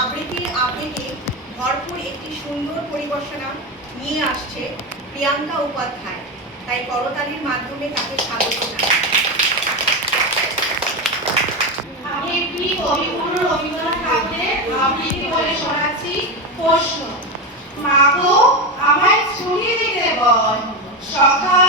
আবৃত্তির আবেগে ভরপুর একটি সুন্দর পরিবেশনা নিয়ে আসছে প্রিয়াঙ্কা উপাধ্যায়। তাই করতালির মাধ্যমে তাকে স্বাগত জানাই। আমি একটি কবিগুরু রবীন্দ্রনাথ ঠাকুরের আবৃত্তি বলে শোনাচ্ছি। প্রশ্ন: মাগো আমায় ছুটি দিতে বল, সকাল